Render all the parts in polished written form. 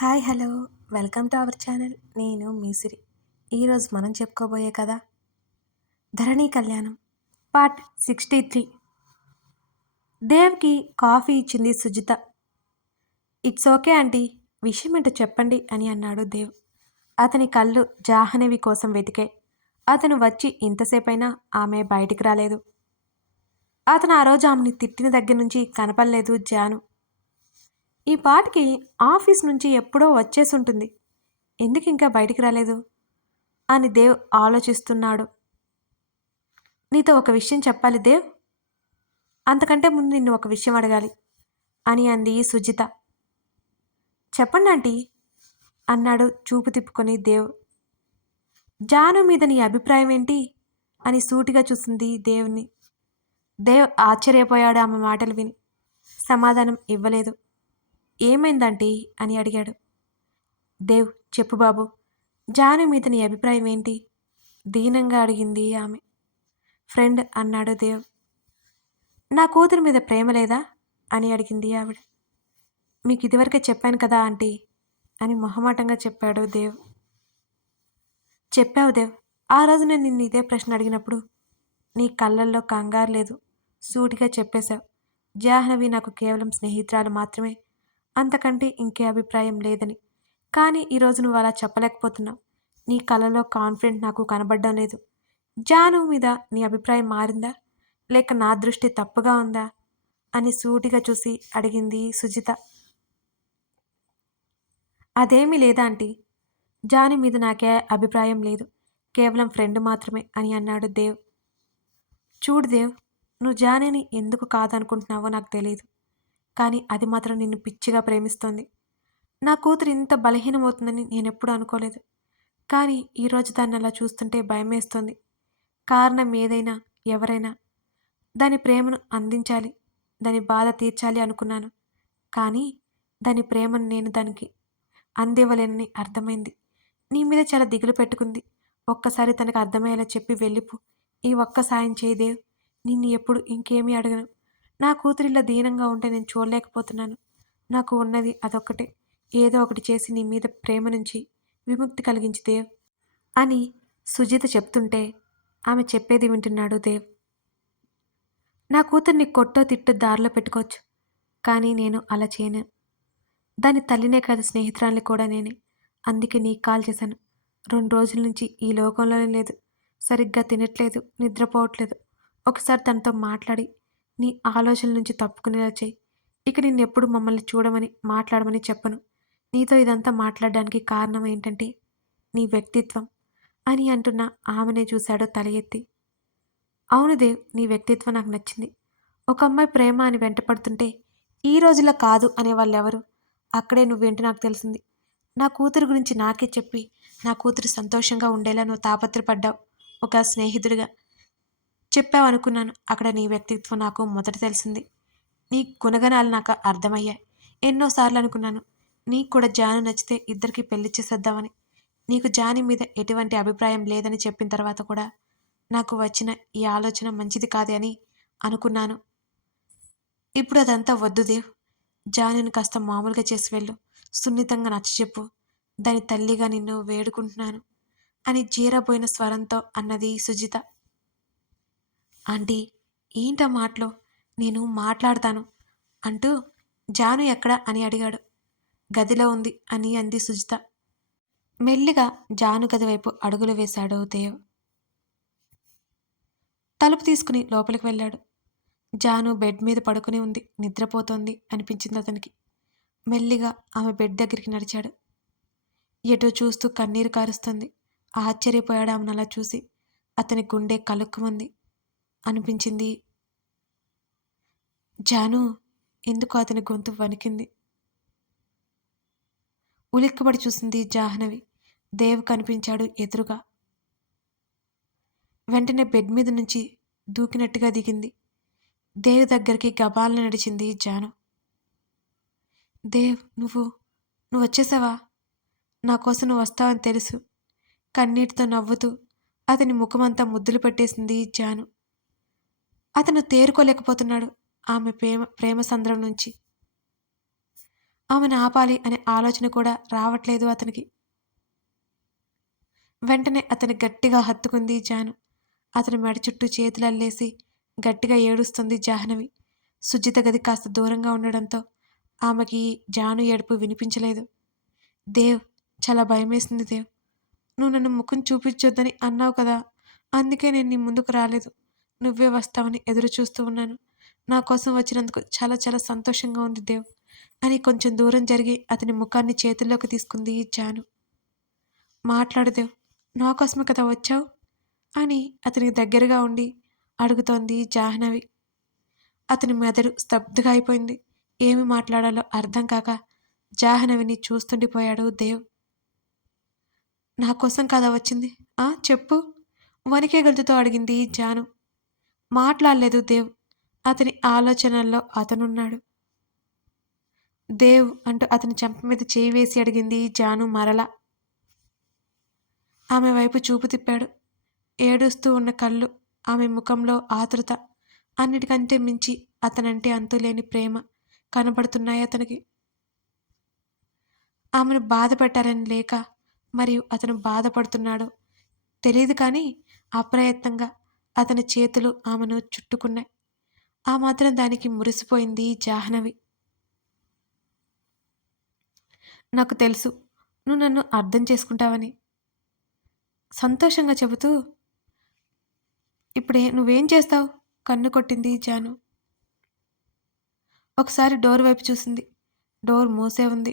Hi hello welcome to our channel. నేను మీసిరి. ఈరోజు మనం చెప్పుకోబోయే కథ ధరణి కళ్యాణం పార్ట్ 63. దేవ్కి కాఫీ ఇచ్చింది సుజిత. ఇట్స్ ఓకే ఆంటీ, విషయం ఏంటో చెప్పండి అని అన్నాడు దేవ్. అతని కళ్ళు జాహ్నవి కోసం వెతికే. అతను వచ్చి ఇంతసేపైనా ఆమె బయటికి రాలేదు. అతను ఆ రోజు ఆమెని తిట్టిన దగ్గర నుంచి కనపడలేదు జాను. ఈ పాటికి ఆఫీస్ నుంచి ఎప్పుడో వచ్చేసుంటుంది, ఎందుకు ఇంకా బయటికి రాలేదు అని దేవ్ ఆలోచిస్తున్నాడు. నీతో ఒక విషయం చెప్పాలి దేవ్, అంతకంటే ముందు నిన్ను ఒక విషయం అడగాలి అని అంది సుజిత. చెప్పండి ఆంటీ అన్నాడు చూపు తిప్పుకొని దేవ్. జాను మీద నీ అభిప్రాయం ఏంటి అని సూటిగా చూసింది దేవుని. దేవ్ ఆశ్చర్యపోయాడు ఆమె మాటలు విని. సమాధానం ఇవ్వలేదు. ఏమైందంటీ అని అడిగాడు. దేవ్ చెప్పు బాబు, జాను మీద నీ అభిప్రాయం ఏంటి దీనంగా అడిగింది ఆమె. ఫ్రెండ్ అన్నాడు దేవ్. నా కూతురు మీద ప్రేమ లేదా అని అడిగింది ఆవిడ. మీకు ఇదివరకే చెప్పాను కదా ఆంటీ అని మొహమాటంగా చెప్పాడు దేవ్. చెప్పావు దేవ్, ఆ రోజు నేను నిన్ను ఇదే ప్రశ్న అడిగినప్పుడు నీ కళ్ళల్లో కంగారు లేదు, సూటిగా చెప్పేశావు. జాహ్నవి నాకు కేవలం స్నేహితురాలు మాత్రమే, అంతకంటే ఇంకే అభిప్రాయం లేదని. కానీ ఈరోజు నువ్వు అలా చెప్పలేకపోతున్నావు. నీ కళ్ళలో కాన్ఫిడెంట్ నాకు కనబడడం లేదు. జాను మీద నీ అభిప్రాయం మారిందా, లేక నా దృష్టి తప్పుగా ఉందా అని సూటిగా చూసి అడిగింది సుజిత. అదేమీ లేదా ఆంటీ, జాను మీద నాకే అభిప్రాయం లేదు, కేవలం ఫ్రెండ్ మాత్రమే అని అన్నాడు దేవ్. చూడు దేవ్, నువ్వు జానీని ఎందుకు కాదనుకుంటున్నావో నాకు తెలియదు, కానీ అది మాత్రం నిన్ను పిచ్చిగా ప్రేమిస్తోంది. నా కూతురు ఇంత బలహీనమవుతుందని నేనెప్పుడు అనుకోలేదు, కానీ ఈరోజు దాన్ని అలా చూస్తుంటే భయమేస్తోంది. కారణం ఏదైనా ఎవరైనా దాని ప్రేమను అందించాలి, దాని బాధ తీర్చాలి అనుకున్నాను. కానీ దాని ప్రేమను నేను దానికి అందివ్వలేనని అర్థమైంది. నీ మీద చాలా దిగులు పెట్టుకుంది. ఒక్కసారి తనకు అర్థమయ్యేలా చెప్పి వెళ్ళిపో. ఈ ఒక్క సాయం చేయదేవ్, నిన్ను ఎప్పుడు ఇంకేమీ అడగను. నా కూతురిలా దీనంగా ఉంటే నేను చూడలేకపోతున్నాను. నాకు ఉన్నది అదొక్కటే. ఏదో ఒకటి చేసి నీ మీద ప్రేమ నుంచి విముక్తి కలిగించు దేవ్ అని సుజిత చెప్తుంటే ఆమె చెప్పేది వింటున్నాడు దేవ్. నా కూతుర్ని కొట్టో తిట్టో దారిలో పెట్టుకోవచ్చు, కానీ నేను అలా చేయను. దాని తల్లినే కాదు, స్నేహితురాల్ని కూడా నేనే. అందుకే నీకు కాల్ చేశాను. 2 రోజుల నుంచి ఈ లోకంలోనే లేదు. సరిగ్గా తినట్లేదు, నిద్రపోవట్లేదు. ఒకసారి తనతో మాట్లాడి నీ ఆలోచనల నుంచి తప్పుకునేలా చేయి. ఇక నిన్నెప్పుడు మమ్మల్ని చూడమని మాట్లాడమని చెప్పను. నీతో ఇదంతా మాట్లాడడానికి కారణం ఏంటంటే నీ వ్యక్తిత్వం అని అంటున్న ఆమెనే చూశాడు తల ఎత్తి. అవును దేవ్, నీ వ్యక్తిత్వం నాకు నచ్చింది. ఒక అమ్మాయి ప్రేమ అని వెంటపడుతుంటే ఈ రోజుల్లో కాదు అనేవాళ్ళెవరు? అక్కడే నువ్వేంటి నాకు తెలిసింది. నా కూతురు గురించి నాకే చెప్పి నా కూతురు సంతోషంగా ఉండేలా నువ్వు తాపత్రపడ్డావు. ఒక స్నేహితుడిగా చెప్పావనుకున్నాను. అక్కడ నీ వ్యక్తిత్వం నాకు మొదట తెలిసింది. నీ గుణగణాలు నాకు అర్థమయ్యాయి. ఎన్నోసార్లు అనుకున్నాను నీకు కూడా జాను నచ్చితే ఇద్దరికి పెళ్లి చేసేద్దామని. నీకు జాని మీద ఎటువంటి అభిప్రాయం లేదని చెప్పిన తర్వాత కూడా నాకు వచ్చిన ఈ ఆలోచన మంచిది కాదే అని అనుకున్నాను. ఇప్పుడు అదంతా వద్దు దేవ్. జానుని కాస్త మామూలుగా చేసి వెళ్ళు. సున్నితంగా నచ్చచెప్పు. దాని తల్లిగా నిన్ను వేడుకుంటున్నాను అని జీరబోయిన స్వరంతో అన్నది సుజిత. ఆంటీ ఏంటా మాటలు, నేను మాట్లాడతాను అంటూ జాను ఎక్కడ అని అడిగాడు. గదిలో ఉంది అని అంది సుజిత. మెల్లిగా జాను గది వైపు అడుగులు వేశాడు దేవ్. తలుపు తీసుకుని లోపలికి వెళ్ళాడు. జాను బెడ్ మీద పడుకుని ఉంది, నిద్రపోతోంది అనిపించింది అతనికి. మెల్లిగా ఆమె బెడ్ దగ్గరికి నడిచాడు. ఎటో చూస్తూ కన్నీరు కారుస్తుంది. ఆశ్చర్యపోయాడు ఆమెను అలా చూసి. అతని గుండె కలుక్కుమంది అనిపించింది. జాను, ఎందుకు అతని గొంతు వణికింది. ఉలిక్కిపడి చూసింది జాహ్నవి. దేవ్ కనిపించాడు ఎదురుగా. వెంటనే బెడ్ మీద నుంచి దూకినట్టుగా దిగింది. దేవ్ దగ్గరికి గబాలను నడిచింది జాను. దేవ్, నువ్వు వచ్చేసావా? నా కోసం నువ్వు వస్తావని తెలుసు. కన్నీటితో నవ్వుతూ అతని ముఖమంతా ముద్దులు పెట్టేసింది జాను. అతను తేరుకోలేకపోతున్నాడు ఆమె ప్రేమ సంద్రం నుంచి. ఆమెను ఆపాలి అనే ఆలోచన కూడా రావట్లేదు అతనికి. వెంటనే అతని గట్టిగా హత్తుకుంది జాను. అతని మెడ చుట్టూ చేతులల్లేసి గట్టిగా ఏడుస్తుంది జాహ్నవి. సుజిత గది కాస్త దూరంగా ఉండడంతో ఆమెకి జాను ఏడుపు వినిపించలేదు. దేవ్, చాలా భయమేసింది దేవ్. నువ్వు నన్ను ముఖం చూపించొద్దని అన్నావు కదా, అందుకే నేను నీ ముందుకు రాలేదు. నువ్వే వస్తావని ఎదురు చూస్తూ ఉన్నాను. నా కోసం వచ్చినందుకు చాలా చాలా సంతోషంగా ఉంది దేవ్ అని కొంచెం దూరం జరిగి అతని ముఖాన్ని చేతుల్లోకి తీసుకుంది జాను. మాట్లాడు దేవ్, నా కోసమే కదా వచ్చావు అని అతనికి దగ్గరగా ఉండి అడుగుతోంది జాహ్నవి. అతని మెదడు స్తబ్దుగా అయిపోయింది. ఏమి మాట్లాడాలో అర్థం కాక జాహ్నవిని చూస్తుండిపోయాడు దేవ్. నా కోసం కదా వచ్చింది, చెప్పు వణికే గొంతుతో అడిగింది జాను. మాట్లాడలేదు దేవ్. అతని ఆలోచనల్లో అతనున్నాడు. దేవ్ అంటూ అతని చెంప మీద చేయి వేసి అడిగింది జాను మరలా. ఆమె వైపు చూపు తిప్పాడు. ఏడుస్తూ ఉన్న కళ్ళు, ఆమె ముఖంలో ఆతృత, అన్నిటికంటే మించి అతనంటే అంతులేని ప్రేమ కనబడుతున్నాయి అతనికి. ఆమెను బాధ పెట్టారని లేక మరియు అతను బాధపడుతున్నాడో తెలియదు కానీ అప్రయత్నంగా అతని చేతులు ఆమెను చుట్టుకున్నాయి. ఆ మాత్రం దానికి మురిసిపోయింది జాహ్నవి. నాకు తెలుసు నువ్వు నన్ను అర్థం చేసుకుంటావని సంతోషంగా చెబుతూ, ఇప్పుడే నువ్వేం చేస్తావు? కన్ను కొట్టింది జాను. ఒకసారి డోర్ వైపు చూసింది. డోర్ మూసే ఉంది.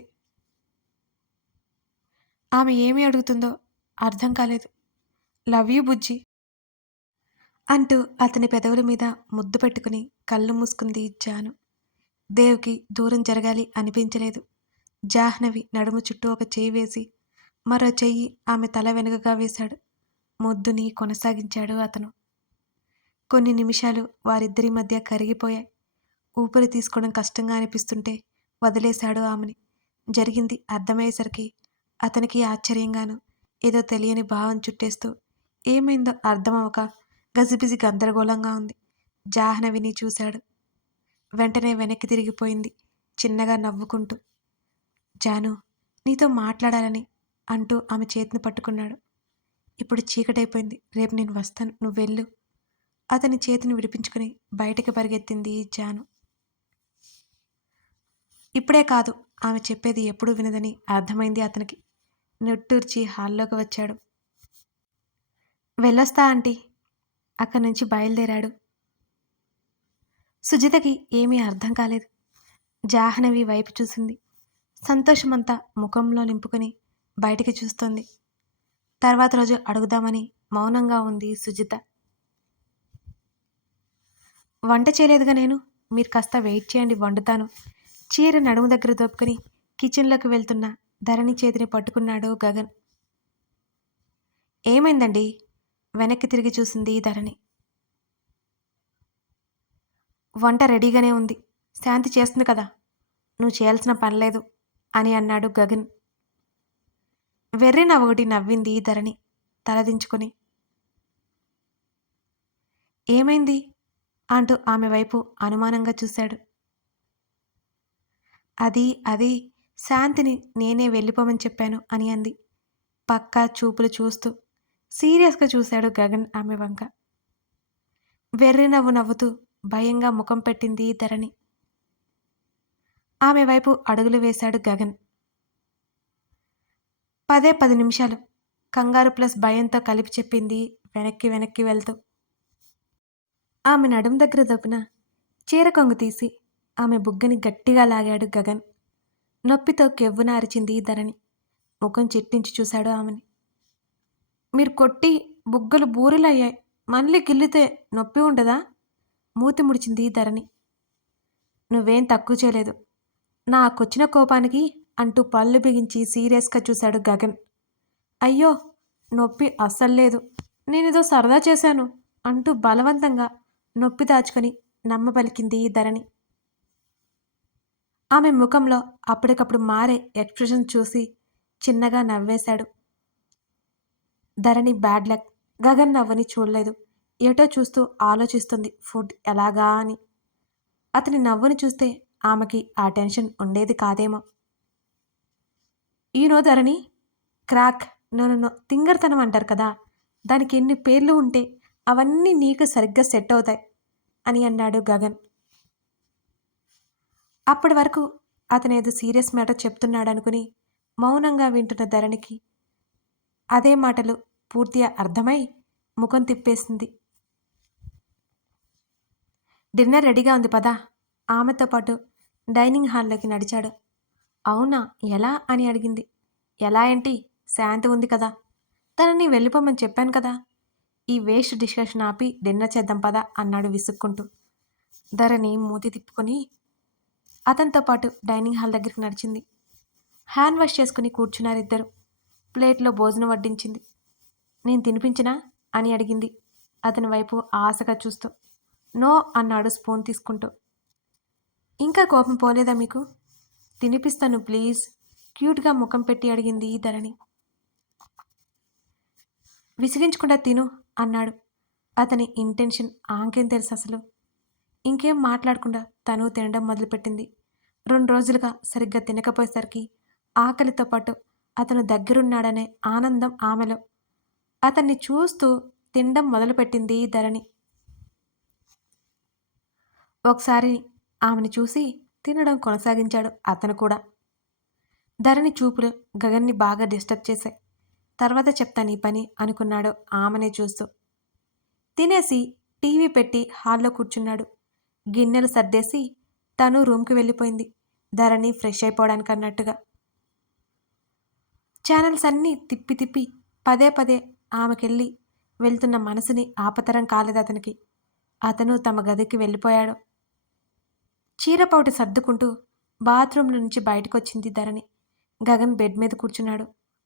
ఆమె ఏమి అడుగుతుందో అర్థం కాలేదు. లవ్ యూ బుజ్జి అంటూ అతని పెదవుల మీద ముద్దు పెట్టుకుని కళ్ళు మూసుకుంది జాను. దేవ్కి దూరం జరగాలి అనిపించలేదు. జాహ్నవి నడుము చుట్టూ ఒక చెయ్యి వేసి మరో చెయ్యి ఆమె తల వెనుకగా వేశాడు. ముద్దుని కొనసాగించాడు అతను. కొన్ని నిమిషాలు వారిద్దరి మధ్య కరిగిపోయాయి. ఊపిరి తీసుకోవడం కష్టంగా అనిపిస్తుంటే వదిలేశాడు ఆమెని. జరిగింది అర్థమయ్యేసరికి అతనికి ఆశ్చర్యంగాను ఏదో తెలియని భావం చుట్టేస్తూ ఏమైందో అర్థమవక గజిబిజి గందరగోళంగా ఉంది. జాహ్నవిని చూశాడు. వెంటనే వెనక్కి తిరిగిపోయింది చిన్నగా నవ్వుకుంటూ. జాను, నీతో మాట్లాడాలని అంటూ ఆమె చేతిని పట్టుకున్నాడు. ఇప్పుడు చీకటైపోయింది, రేపు నేను వస్తాను, నువ్వు వెళ్ళు. అతని చేతిని విడిపించుకుని బయటకు పరిగెత్తింది జాను. ఇప్పుడే కాదు, ఆమె చెప్పేది ఎప్పుడూ వినదని అర్థమైంది అతనికి. నిట్టూర్చి హాల్లోకి వచ్చాడు. వెళ్ళొస్తా ఆంటీ. అక్కడి నుంచి బయలుదేరాడు. సుజితకి ఏమీ అర్థం కాలేదు. జాహ్నవి వైపు చూసింది. సంతోషమంతా ముఖంలో నింపుకొని బయటికి చూస్తోంది. తర్వాత రోజు అడుగుదామని మౌనంగా ఉంది సుజిత. వంట చేయలేదుగా నేను, మీరు కాస్త వెయిట్ చేయండి, వండుతాను. చీర నడుము దగ్గర దోపుకొని కిచెన్లోకి వెళ్తున్న ధరణి చేతిని పట్టుకున్నాడు గగన్. ఏమైందండి? వెనక్కి తిరిగి చూసింది ధరణి. వంట రెడీగానే ఉంది, శాంతి చేస్తుంది కదా, నువ్వు చేయాల్సిన పనిలేదు అని అన్నాడు గగన్. వెర్రి నవ్వొకటి నవ్వింది ధరణి తలదించుకొని. ఏమైంది అంటూ ఆమె వైపు అనుమానంగా చూశాడు. అది శాంతిని నేనే వెళ్ళిపోమని చెప్పాను అని అంది పక్కా చూపులు చూస్తూ. సీరియస్గా చూశాడు గగన్ ఆమె వంక. వెర్రి నవ్వు నవ్వుతూ భయంగా ముఖం పెట్టింది ధరణి. ఆమె వైపు అడుగులు వేశాడు గగన్. 10 నిమిషాలు కంగారు ప్లస్ భయంతో కలిపి చెప్పింది వెనక్కి వెళ్తూ. ఆమె నడుం దగ్గర దొప్పున చీర కొంగు తీసి ఆమె బుగ్గని గట్టిగా లాగాడు గగన్. నొప్పితో కెవ్వున అరిచింది ధరణి. ముఖం చిట్టించి చూశాడు ఆమెని. మీరు కొట్టి బుగ్గలు బూరెలయ్యాయి, మళ్ళీ గిల్లితే నొప్పి ఉండదా? మూతి ముడిచింది ధరణి. నువ్వేం తక్కువ చేయలేదు నాకొచ్చిన కోపానికి అంటూ పళ్ళు బిగించి సీరియస్గా చూశాడు గగన్. అయ్యో, నొప్పి అస్సల్లేదు, నేనేదో సరదా చేశాను అంటూ బలవంతంగా నొప్పి దాచుకొని నమ్మబలికింది ధరణి. ఆమె ముఖంలో అప్పటికప్పుడు మారే ఎక్స్ప్రెషన్ చూసి చిన్నగా నవ్వేశాడు. ధరణి బ్యాడ్ లక్. గగన్ నవ్వని చూడలేదు. ఏటో చూస్తూ ఆలోచిస్తుంది ఫుడ్ ఎలాగా అని. అతని నవ్వుని చూస్తే ఆమెకి ఆ టెన్షన్ ఉండేది కాదేమో. ఈనో ధరణి క్రాక్ నన్ను తింగరతనం అంటారు కదా, దానికి ఎన్ని పేర్లు ఉంటే అవన్నీ నీకు సరిగ్గా సెట్ అవుతాయి అని అన్నాడు గగన్. అప్పటి వరకు అతనేదో సీరియస్ మ్యాటర్ చెప్తున్నాడనుకుని మౌనంగా వింటున్న ధరణికి అదే మాటలు పూర్తిగా అర్థమై ముఖం తిప్పేసింది. డిన్నర్ రెడీగా ఉంది పదా. ఆమెతో పాటు డైనింగ్ హాల్లోకి నడిచాడు. అవునా, ఎలా అని అడిగింది. ఎలా ఏంటి, శాంతి ఉంది కదా, తనని వెళ్ళిపోమని చెప్పాను కదా, ఈ వేస్ట్ డిస్కషన్ ఆపి డిన్నర్ చేద్దాం పదా అన్నాడు విసుక్కుంటూ. ధరణి మూతి తిప్పుకొని అతనితో పాటు డైనింగ్ హాల్ దగ్గరికి నడిచింది. హ్యాండ్ వాష్ చేసుకుని కూర్చున్నారిద్దరు. ప్లేట్లో భోజనం వడ్డించింది. నేను తినిపించినా అని అడిగింది అతని వైపు ఆశగా చూస్తూ. నో అన్నాడు స్పూన్ తీసుకుంటూ. ఇంకా కోపం పోలేదా మీకు? తినిపిస్తాను ప్లీజ్, క్యూట్గా ముఖం పెట్టి అడిగింది ధరణి. విసిగించకుండా తిను అన్నాడు. అతని ఇంటెన్షన్ ఆంకేం తెలుసు అసలు. ఇంకేం మాట్లాడకుండా తను తినడం మొదలుపెట్టింది. 2 రోజులుగా సరిగ్గా తినకపోయేసరికి ఆకలితో పాటు అతను దగ్గరున్నాడనే ఆనందం ఆమెలో. అతన్ని చూస్తూ తినడం మొదలుపెట్టింది ధరణి. ఒకసారి ఆమెను చూసి తినడం కొనసాగించాడు అతను కూడా. ధరణి చూపులు గగన్ని బాగా డిస్టర్బ్ చేశాయి. తర్వాత చెప్తాను ఈ పని అనుకున్నాడు ఆమెనే చూస్తూ. తినేసి టీవీ పెట్టి హాల్లో కూర్చున్నాడు. గిన్నెలు సర్దేసి తను రూమ్కి వెళ్ళిపోయింది, ధరణి ఫ్రెష్ అయిపోవడానికి అన్నట్టుగా. ఛానల్స్ అన్నీ తిప్పి తిప్పి పదే పదే ఆమెకెళ్ళి వెళ్తున్న మనసుని ఆపతరం కాలేదు అతనికి. అతను తమ గదికి వెళ్ళిపోయాడు. చీరపౌటి సర్దుకుంటూ బాత్రూమ్ నుంచి బయటకొచ్చింది ధరణి. గగన్ బెడ్ మీద కూర్చున్నాడు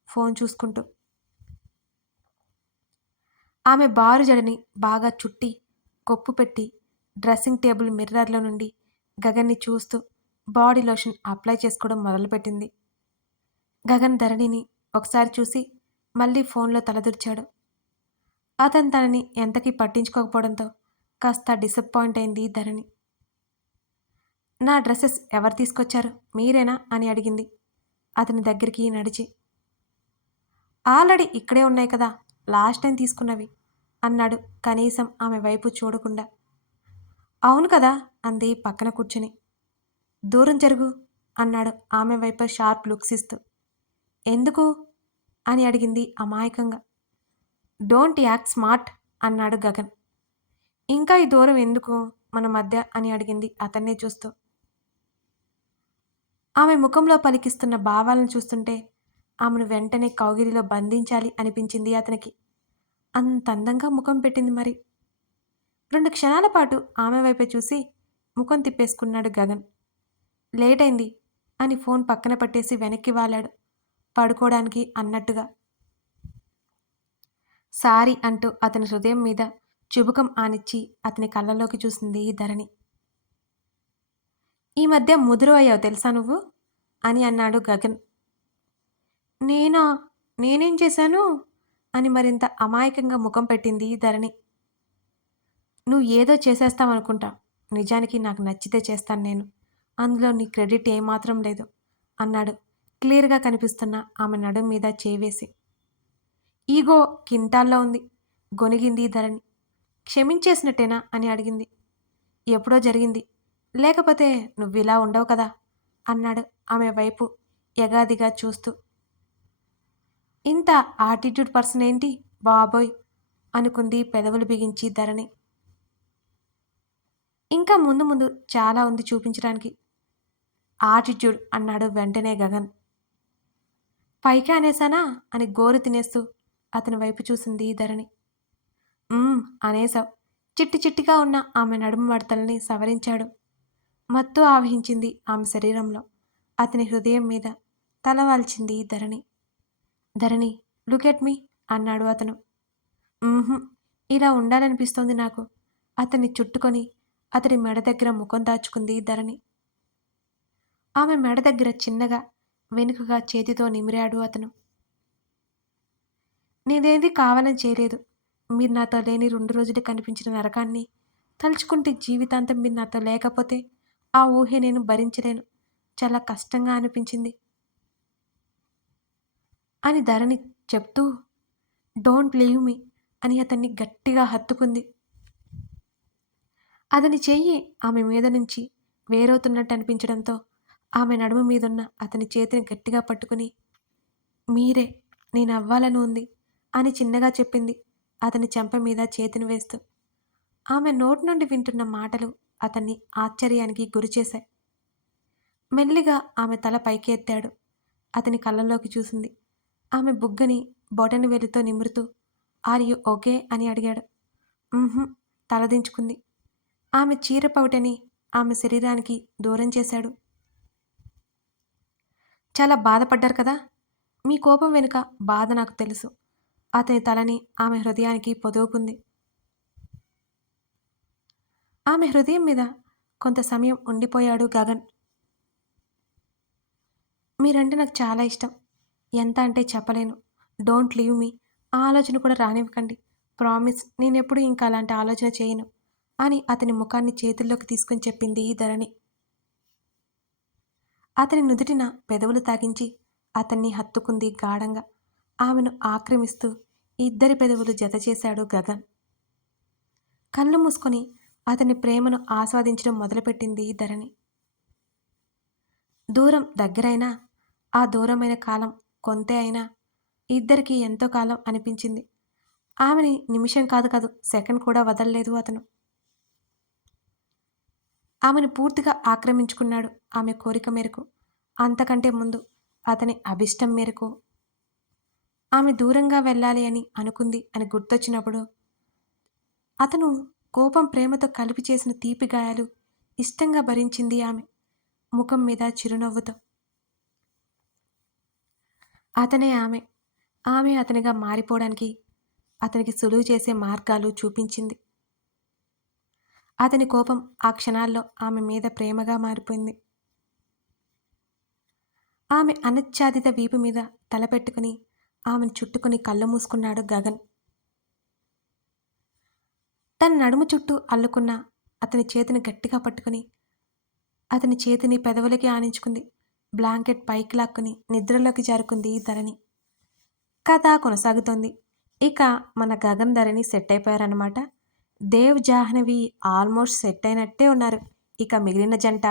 ఫోన్ చూసుకుంటూ. ఆమె బారు జడని బాగా చుట్టి కొప్పు పెట్టి డ్రెస్సింగ్ టేబుల్ మిర్రర్లో నుండి గగన్ని చూస్తూ బాడీ లోషన్ అప్లై చేసుకోవడం మొదలుపెట్టింది. గగన్ ధరణిని ఒకసారి చూసి మళ్ళీ ఫోన్లో తలదూర్చాడు. అతను తనని ఎంతకీ పట్టించుకోకపోవడంతో కాస్త డిసప్పాయింట్ అయింది ధరణి. నా డ్రెస్సెస్ ఎవరు తీసుకొచ్చారు, మీరేనా అని అడిగింది అతని దగ్గరికి నడిచి. ఆల్రెడీ ఇక్కడే ఉన్నాయి కదా, లాస్ట్ టైం తీసుకున్నవి అన్నాడు కనీసం ఆమె వైపు చూడకుండా. అవును కదా అంది పక్కన కూర్చుని. దూరం జరుగు అన్నాడు ఆమె వైపు షార్ప్ లుక్స్ ఇస్తూ. ఎందుకు అని అడిగింది అమాయకంగా. డోంట్ యాక్ట్ స్మార్ట్ అన్నాడు గగన్. ఇంకా ఈ దూరం ఎందుకు మన మధ్య అని అడిగింది అతన్నే చూస్తూ. ఆమె ముఖంలో పలికిస్తున్న భావాలను చూస్తుంటే ఆమెను వెంటనే కౌగిలిలో బంధించాలి అనిపించింది అతనికి. అంత అందంగా ముఖం పెట్టింది మరి. 2 క్షణాల పాటు ఆమె వైపే చూసి ముఖం తిప్పేసుకున్నాడు గగన్. లేట్ అయింది అని ఫోన్ పక్కన పట్టేసి వెనక్కి వాలాడు పడుకోవడానికి అన్నట్టుగా. సారీ అంటూ అతని హృదయం మీద చుబుకం ఆనిచ్చి అతని కళ్ళలోకి చూసింది ధరణి. ఈ మధ్య ముదురు అయ్యావు తెలుసా నువ్వు అని అన్నాడు గగన్. నేనా, నేనేం చేశాను అని మరింత అమాయకంగా ముఖం పెట్టింది ధరణి. నువ్వు ఏదో చేసేస్తావనుకుంటా, నిజానికి నాకు నచ్చితే చేస్తాను నేను, అందులో నీ క్రెడిట్ ఏమాత్రం లేదు అన్నాడు క్లియర్గా కనిపిస్తున్న ఆమె నడుం మీద చేవేసి. ఈగో కింటాల్లో ఉంది గొనిగింది ధరణి. క్షమించేసినట్టేనా అని అడిగింది. ఎప్పుడో జరిగింది, లేకపోతే నువ్విలా ఉండవు కదా అన్నాడు ఆమె వైపు ఎగాదిగా చూస్తూ. ఇంత ఆటిట్యూడ్ పర్సన్ ఏంటి బాబోయ్ అనుకుంది పెదవులు బిగించి ధరణి. ఇంకా ముందు ముందు చాలా ఉంది చూపించడానికి. ఆటిట్యూడ్ అన్నాడు వెంటనే గగన్. పైకి అనేసానా అని గోరు తినేస్తూ అతని వైపు చూసింది ధరణి. అనేసావు. చిట్టి చిట్టిగా ఉన్న ఆమె నడుము మడతల్ని సవరించాడు. మత్తు ఆవహించింది ఆమె శరీరంలో. అతని హృదయం మీద తలవాల్చింది ధరణి. ధరణి లుక్ ఎట్ మీ అన్నాడు అతను. ఇలా ఉండాలనిపిస్తోంది నాకు అతన్ని చుట్టుకొని అతడి మెడ దగ్గర ముఖం దాచుకుంది ధరణి. ఆమె మెడ దగ్గర చిన్నగా వెనుకగా చేతితో నిమిరాడు అతను. నేనేది కావాలని చేయలేదు. మీరు నాతో లేని 2 రోజులు కనిపించిన నరకాన్ని తలుచుకుంటే జీవితాంతం మీరు నాతో లేకపోతే ఆ ఊహే నేను భరించలేను. చాలా కష్టంగా అనిపించింది. అని ధరణి చెప్తూ డోంట్ లీవ్ మీ అని అతన్ని గట్టిగా హత్తుకుంది. అతని చెయ్యి ఆమె మీద నుంచి వేరవుతున్నట్టు అనిపించడంతో ఆమె నడుము మీదున్న అతని చేతిని గట్టిగా పట్టుకుని మీరే నేను అవ్వాలని ఉంది అని చిన్నగా చెప్పింది అతని చెంప మీద చేతిని వేస్తూ. ఆమె నోటి నుండి వింటున్న మాటలు అతన్ని ఆశ్చర్యానికి గురిచేశాయి. మెల్లిగా ఆమె తల పైకి ఎత్తాడు. అతని కళ్ళల్లోకి చూసింది. ఆమె బుగ్గని బొటని వేలితో నిమురుతూ ఆర్ యు ఓకే అని అడిగాడు. తలదించుకుంది. ఆమె చీర పౌటని ఆమె శరీరానికి దూరం చేశాడు. చాలా బాధపడ్డారు కదా. మీ కోపం వెనుక బాధ నాకు తెలుసు. అతని తలని ఆమె హృదయానికి పొదువుకుంది. ఆమె హృదయం మీద కొంత సమయం ఉండిపోయాడు గగన్. మీరంటే నాకు చాలా ఇష్టం. ఎంత అంటే చెప్పలేను. Don't leave me. ఆ ఆలోచన కూడా రానివ్వకండి. ప్రామిస్ నేనెప్పుడు ఇంకా అలాంటి ఆలోచన చేయను అని అతని ముఖాన్ని చేతుల్లోకి తీసుకుని చెప్పింది ఈ ధరణి. అతని నుదుటిన పెదవులు తాకించి అతన్ని హత్తుకుంది గాఢంగా. ఆమెను ఆక్రమిస్తూ ఇద్దరి పెదవులు జతచేశాడు గగన్. కళ్ళు మూసుకొని అతని ప్రేమను ఆస్వాదించడం మొదలుపెట్టింది ధరణి. దూరం దగ్గరైనా ఆ దూరమైన కాలం కొంతే అయినా ఇద్దరికీ ఎంతో కాలం అనిపించింది. ఆమెని నిమిషం కాదు సెకండ్ కూడా వదల్లేదు అతను. ఆమెను పూర్తిగా ఆక్రమించుకున్నాడు ఆమె కోరిక మేరకు. అంతకంటే ముందు అతని అభిష్టం మేరకు. ఆమె దూరంగా వెళ్ళాలి అని అనుకుంది అని గుర్తొచ్చినప్పుడు అతను కోపం ప్రేమతో కలిపి చేసిన తీపి గాయాలు ఇష్టంగా భరించింది ఆమె ముఖం మీద చిరునవ్వుతో. అతనే ఆమె అతనిగా మారిపోవడానికి అతనికి సులువు చేసే మార్గాలు చూపించింది. అతని కోపం ఆ క్షణాల్లో ఆమె మీద ప్రేమగా మారిపోయింది. ఆమె అనాచ్ఛాదిత వీపు మీద తలపెట్టుకుని ఆమెను చుట్టుకుని కళ్ళు మూసుకున్నాడు గగన్. తన నడుము చుట్టూ అల్లుకున్న అతని చేతిని గట్టిగా పట్టుకుని అతని చేతిని పెదవులకి ఆనించుకుంది. బ్లాంకెట్ పైకి లాక్కుని నిద్రలోకి జారుకుంది ధరణి. కథ కొనసాగుతోంది. ఇక మన గగన్ ధరణి సెట్ అయిపోయారన్నమాట. దేవ్ జాహ్నవి ఆల్మోస్ట్ సెట్ అయినట్టే ఉన్నారు. ఇక మిగిలిన జంట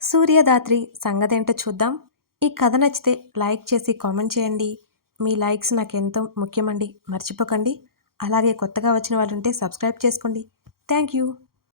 సూర్యదాత్రి సంగతేంటో చూద్దాం. ఈ కథ నచ్చితే లైక్ చేసి కామెంట్ చేయండి. మీ లైక్స్ నాకు ఎంతో ముఖ్యమండి, మర్చిపోకండి. అలాగే కొత్తగా వచ్చిన వాళ్ళు ఉంటే సబ్స్క్రైబ్ చేసుకోండి. Thank you.